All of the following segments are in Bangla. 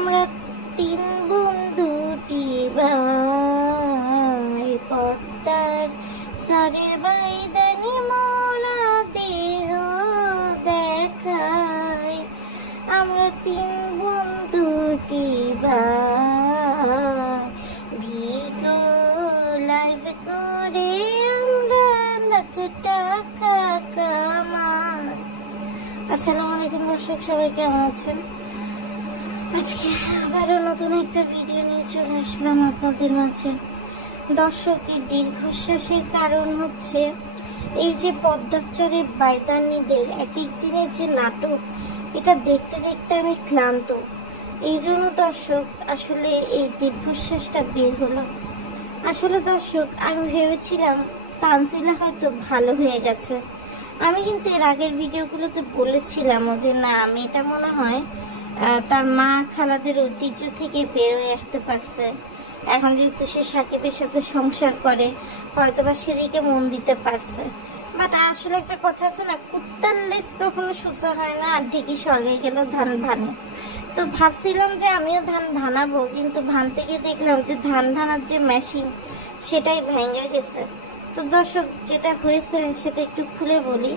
আমরা তিন বন্ধুটি ভাই, পদ্মার সারের বাইদানি মোরা দেহ দেখাই। আমরা তিন বন্ধুটি ভাই, ভিগো লাইভ করে আমরা লাখ টাকা কামাই। আসসালামু আলাইকুম দর্শক, সবাই কেমন আছেন? আজকে আবারও নতুন একটা ভিডিও নিয়ে চলে আসলাম আপনাদের মাঝে। দর্শক, এই দীর্ঘশ্বাসের কারণ হচ্ছে এই যে পদ্মাচরের বাইদানিদের এক এক দিনের যে নাটক, এটা দেখতে দেখতে আমি ক্লান্ত। এই জন্য দর্শক আসলে এই দীর্ঘশ্বাসটা বের হলো। আসলে দর্শক, আমি ভেবেছিলাম তানজিলা হয়তো ভালো হয়ে গেছে। আমি কিন্তু এর আগের ভিডিওগুলোতে বলেছিলামও যে না, আমি এটা মনে হয় তার মা খালাদের ঐতিহ্য থেকে বের হয়ে আসতে পারছে। এখন যেহেতু সে সাকিবের সাথে সংসার করে, হয়তোবা সেদিকে মন দিতে পারছে। বাট আসলে একটা কথা আছে না, কুত্তার লেজ কখনো সোজা হয় না, আর ঢেকি স্বর্গে গেল ধান ভানে। তো ভাবছিলাম যে আমিও ধান ভানাবো, কিন্তু ভানতে গিয়ে দেখলাম যে ধান ভানার যে মেশিন সেটাই ভেঙে গেছে। তো দর্শক, যেটা হয়েছে সেটা একটু খুলে বলি।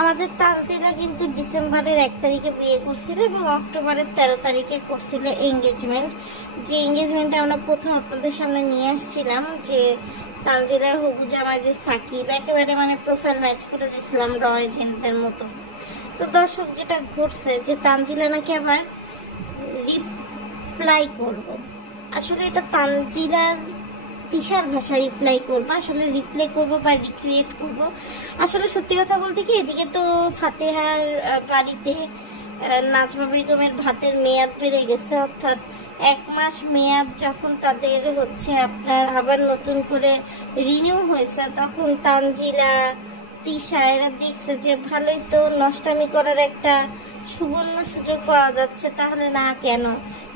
আমাদের তানজিলা কিন্তু ডিসেম্বরের 1 তারিখে বিয়ে করছিল এবং অক্টোবরের 13 তারিখে করছিল এঙ্গেজমেন্ট। যে এঙ্গেজমেন্টে আমরা প্রথম আপনাদের সামনে নিয়ে আসছিলাম, যে তানজিলার হবু জামাই যে সাকিব, একেবারে মানে প্রোফাইল ম্যাচ করে দিয়েছিলাম র এজেন্টদের মতো। তো দর্শক, যেটা ঘটছে যে তানজিলা নাকি আবার রিপ্লাই করবো। আসলে এটা তানজিলার তিশার ভাষা রিপ্লাই করবো, আসলে রিপ্লাই করবো বা রিক্রিয়েট করবো। আসলে সত্যি কথা বলতে কি, এদিকে তো ফাতেহার বাড়িতে নাজমা বেগমের ভাতের মেয়াদ বেড়ে গেছে, অর্থাৎ 1 মাস মেয়াদ যখন তাদের হচ্ছে আপনার আবার নতুন করে রিনিউ হয়েছে, তখন তানজিলা তিশা এরা দেখছে যে ভালোই তো নষ্টামি করার একটা সুবর্ণ সুযোগ পাওয়া যাচ্ছে, তাহলে না কেন?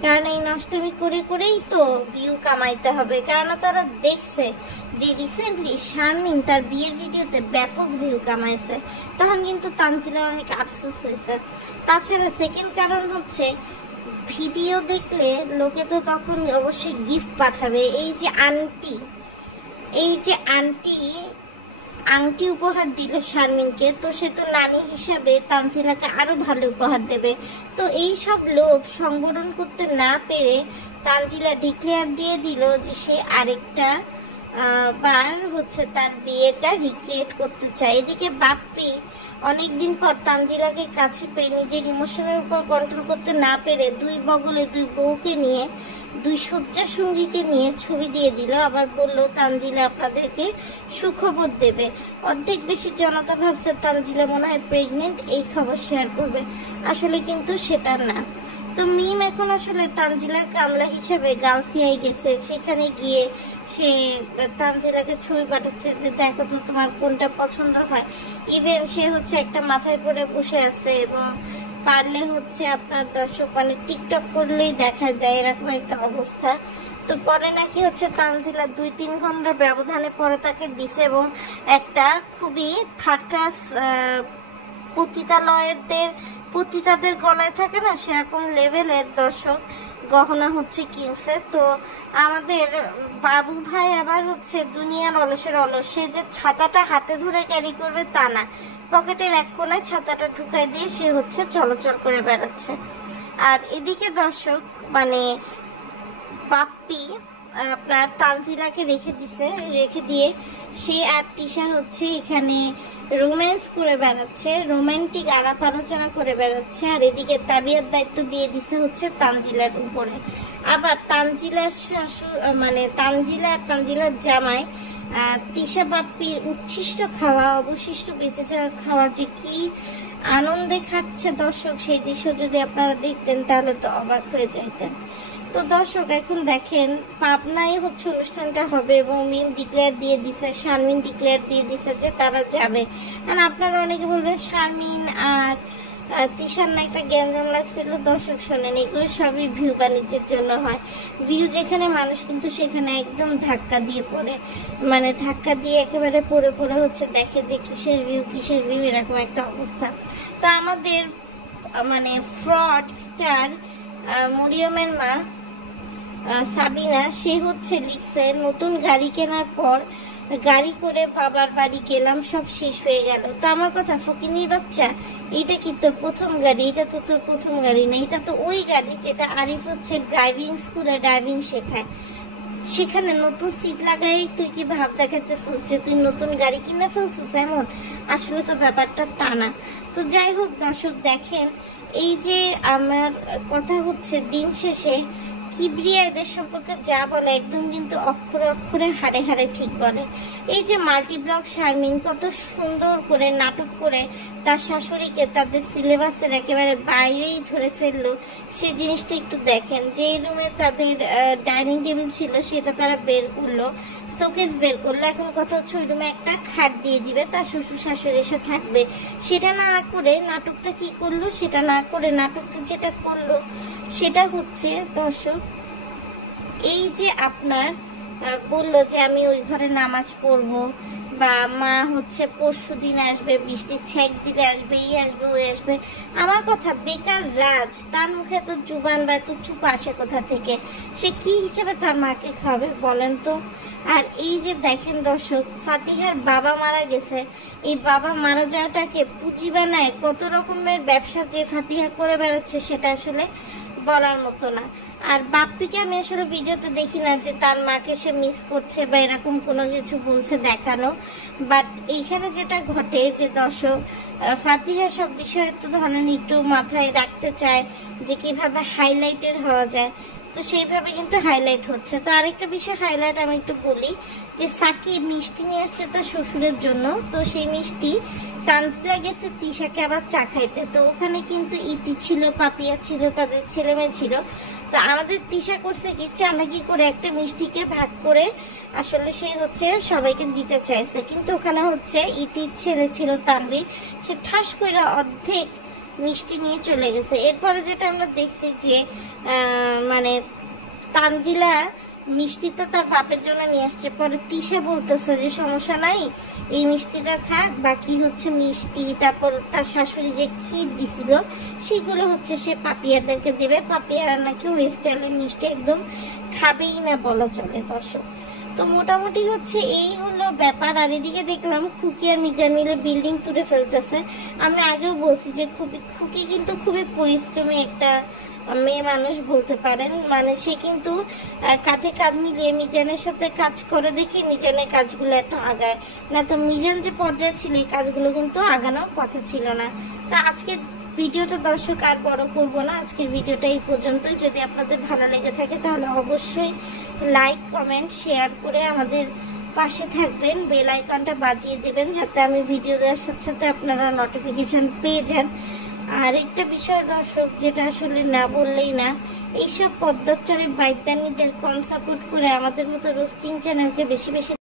কারণ এই নষ্টামি করে করেই তো ভিউ কামাইতে হবে। কারণ তারা দেখছে যে রিসেন্টলি শারমিন তার বিয়ের ভিডিওতে ব্যাপক ভিউ কামাইছে, তখন কিন্তু তানজিলার অনেক আফসোস হয়েছে। তাছাড়া সেকেন্ড কারণ হচ্ছে, ভিডিও দেখলে লোকে তো তখন অবশ্যই গিফট পাঠাবে। এই যে আন্টি আংটি উপহার দিল শারমিনকে, তো সে তো নানি হিসাবে তানজিলাকে আরো ভালো উপহার দেবে। তো এই সব লোভ সংবরণ করতে না পেরে তানজিলা ডিক্লেয়ার দিয়ে দিল যে সে আরেকটা বার হচ্ছে তার বিয়েটা রিক্রিয়েট করতে চায়। এদিকে বাপ্পি অনেকদিন পর তানজিলাকে কাছে পেয়ে নিজের ইমোশনের উপর কন্ট্রোল করতে না পেরে 2 বগলে 2 বউকে নিয়ে 2 শয্যা সঙ্গীকে নিয়ে ছবি দিয়ে দিল। আবার বলল তানজিলা আপনাদেরকে সুখবর দেবে। অর্ধেক বেশি জনতা ভাবছে তানজিলা মনে হয় প্রেগনেন্ট, এই খবর শেয়ার করবে। আসলে কিন্তু সেটা না। তো মিম এখন আসলে তানজিলার কামলা হিসেবে গাউসিয়ায় গেছে, সেখানে গিয়ে সে তানজিলাকে ছবি পাঠাচ্ছে যে দেখো তো তোমার কোনটা পছন্দ হয়। ইভেন সে হচ্ছে একটা মাথায় পরে বসে আছে, এবং পারলে হচ্ছে আপনার দর্শক মানে টিকটক করলেই দেখা যায় এরকম একটা অবস্থা। তো পরে নাকি হচ্ছে তানজিলা 2-3 ঘন্টার ব্যবধানে পরে তাকে দিছে, এবং একটা খুবই থার্ড ক্লাস পতিতাদের গলায় থাকে না, সেরকম লেভেলের দর্শক গহনা হচ্ছে কিনছে। তো আমাদের বাবু ভাই আবার হচ্ছে দুনিয়ার অলসের অলস, সে যে ছাতাটা হাতে ধরে ক্যারি করবে তা না, পকেটের এক কোনায় ছাতাটা ঢুকাই দিয়ে সে হচ্ছে চলাচল করে বেড়াচ্ছে। আর এদিকে দর্শক মানে বাপ্পি আপনার তানজিলাকে রেখে দিয়ে সে আর তিশা হচ্ছে এখানে রোম্যান্স করে বেড়াচ্ছে, রোমান্টিক আলাপ আলোচনা করে বেড়াচ্ছে। আর এদিকে তাবিয়ার দায়িত্ব দিয়ে দিছে হচ্ছে তানজিলার উপরে। আবার তানজিলার শাশুড় মানে তানজিলার জামাই তিশা বাপ্পির উচ্ছিষ্ট খাওয়া, অবশিষ্ট বেঁচে যাওয়া খাওয়া যে কি আনন্দে খাচ্ছে দর্শক, সেই দৃশ্য যদি আপনারা দেখতেন তাহলে তো অবাক হয়ে যাইতেন। তো দর্শক, এখন দেখেন পাবনায় হচ্ছে অনুষ্ঠানটা হবে, এবং মিম ডিক্লেয়ার দিয়ে দিছে, শারমিন ডিক্লেয়ার দিয়ে দিছে যে তারা যাবে। আর আপনারা অনেকে বলবেন শারমিন আর তিশার না একটা গ্যাঞ্জাম লাগছিল। দর্শক শোনেন, এগুলো সবই ভিউ বাণিজ্যের জন্য হয়। ভিউ যেখানে মানুষ কিন্তু সেখানে একদম ধাক্কা দিয়ে পড়ে, মানে ধাক্কা দিয়ে একেবারে পড়ে হচ্ছে দেখে যে কিসের ভিউ এরকম একটা অবস্থা। তো আমাদের মানে ফ্রড স্টার মরিয়মের মা সাবিনা, সে হচ্ছে লিখছে নতুন গাড়ি কেনার পর গাড়ি করে বাবার বাড়ি গেলাম, সব শেষ হয়ে গেল। তো আমার কথা, ফকিনির বাচ্চা, এটা কি তোর প্রথম গাড়ি? এটা তো তোর প্রথম গাড়ি না, এটা তো ওই গাড়ি যেটা আরিফ হচ্ছে ড্রাইভিং স্কুলে ড্রাইভিং শেখায়, সেখানে নতুন সিট লাগাই তুই কি ভাব দেখাতেছিস যে তুই নতুন গাড়ি কিনে ফেলছিস এমন? আসলে তো ব্যাপারটা তা না। তো যাই হোক দর্শক, দেখেন এই যে আমার কথা হচ্ছে, দিন শেষে কিবরিয়া এদের সম্পর্কে যা বলে একদম কিন্তু অক্ষরে অক্ষরে হাড়ে হাড়ে ঠিক বলে। এই যে মাল্টিব্লগ শারমিন কত সুন্দর করে নাটক করে তার শাশুড়িকে তাদের সিলেবাসের একেবারে বাইরেই ধরে ফেললো, সেই জিনিসটা একটু দেখেন। যে রুমে তাদের ডাইনিং টেবিল ছিল সেটা তারা বের করলো, শোকেস বের করলো। এখন কথা হচ্ছে ওই রুমে একটা খাট দিয়ে দিবে, তার শ্বশুর শাশুড়ি এসে থাকবে। সেটা না করে নাটকটা কি করলো, সেটা না করে নাটকটা যেটা করলো সেটা হচ্ছে দর্শক, এই যে আপনার বললো যে আমি ওই ঘরে নামাজ পড়বো, বা মা হচ্ছে পরশু দিন আসবে, বৃষ্টি ছেক দিলে আসবে, এই আসবে ওই আসবে। আমার কথা, বেকার রাজ, তার মুখে তো জুবান বা তো চুপ আসে কোথা থেকে? সে কি হিসেবে তার মাকে খাবে বলেন তো? আর এই যে দেখেন দর্শক, ফাতিহার বাবা মারা গেছে, এই বাবা মারা যাওয়াটাকে পুঁজি বানায় কত রকমের ব্যবসা যে ফাতিহা করে বেড়াচ্ছে, সেটা আসলে বলার মতো না। আর বাপ্পিকে আমি আসলে ভিডিওতে দেখি না যে তার মাকে সে মিস করছে বা এরকম কোনো কিছু বলছে দেখানো, বাট এইখানে যেটা ঘটে যে দর্শক, ফাতিহা সব বিষয়ে তো ধরেন একটু মাথায় রাখতে চায় যে কিভাবে হাইলাইটেড হওয়া যায়, তো সেইভাবে কিন্তু হাইলাইট হচ্ছে। তো আরেকটা বিষয় হাইলাইট আমি একটু বলি, যে সাকিব মিষ্টি নিয়ে আসছে তার শ্বশুরের জন্য, তো সেই মিষ্টি তানজিলা গেছে তিশাকে আবার চা খাইতে, তো ওখানে কিন্তু ইতি ছিল, পাপিয়া ছিল, তাদের ছেলে মেয়ে ছিল। তো আমাদের তিশা করছে কি, চালাকি করে একটা মিষ্টিকে ভাগ করে আসলে সে হচ্ছে সবাইকে দিতে চাইছে, কিন্তু ওখানে হচ্ছে ইতির ছেলে ছিল তানভীর, সে ঠাস করে অর্ধেক মিষ্টি নিয়ে চলে গেছে। এরপরে যেটা আমরা দেখছি যে মানে তানজিলা মিষ্টি তো তার বাপের জন্য নিয়ে আসছে, পরে তিশা বলতেছে যে সমস্যা নাই, এই মিষ্টিটা থাক, বাকি হচ্ছে মিষ্টি, তারপর তার শাশুড়ি যে ক্ষীর দিছিল সেগুলো হচ্ছে সে পাপিয়াদেরকে দেবে। পাপিয়ারা নাকি ওই স্টাইলের মিষ্টি একদম খাবেই না বলা চলে দর্শক। তো মোটামুটি হচ্ছে এই হলো ব্যাপার। আর এদিকে দেখলাম খুকি আর মিজান মিলে বিল্ডিং তুলে ফেলতেছে। আমি আগেও বলছি যে খুকি কিন্তু খুবই পরিশ্রমী একটা মেয়ে মানুষ বলতে পারেন, মানে সে কিন্তু কাঁধে কাঁধ মিলিয়ে মিজানের সাথে কাজ করে দেখি মিজানের কাজগুলো এত আগায় না, তো মিজান যে পর্যায়ে ছিল এই কাজগুলো কিন্তু আগানোর কথা ছিল না। তো আজকের ভিডিওটা দর্শক আর বড় করবো না, আজকের ভিডিওটা এই পর্যন্তই। যদি আপনাদের ভালো লেগে থাকে তাহলে অবশ্যই লাইক কমেন্ট শেয়ার করে আমাদের পাশে থাকবেন, বেল আইকনটা বাজিয়ে দেবেন যাতে আমি ভিডিও দেওয়ার সাথে সাথে আপনারা নোটিফিকেশন পেয়ে যান। আর একটা বিষয় দর্শক, যেটা আসলে না বললেই না, এইসব পদ্মচারী বাইতানিদের কম সাপোর্ট করে আমাদের মতো রোস্টিং চ্যানেলকে বেশি বেশি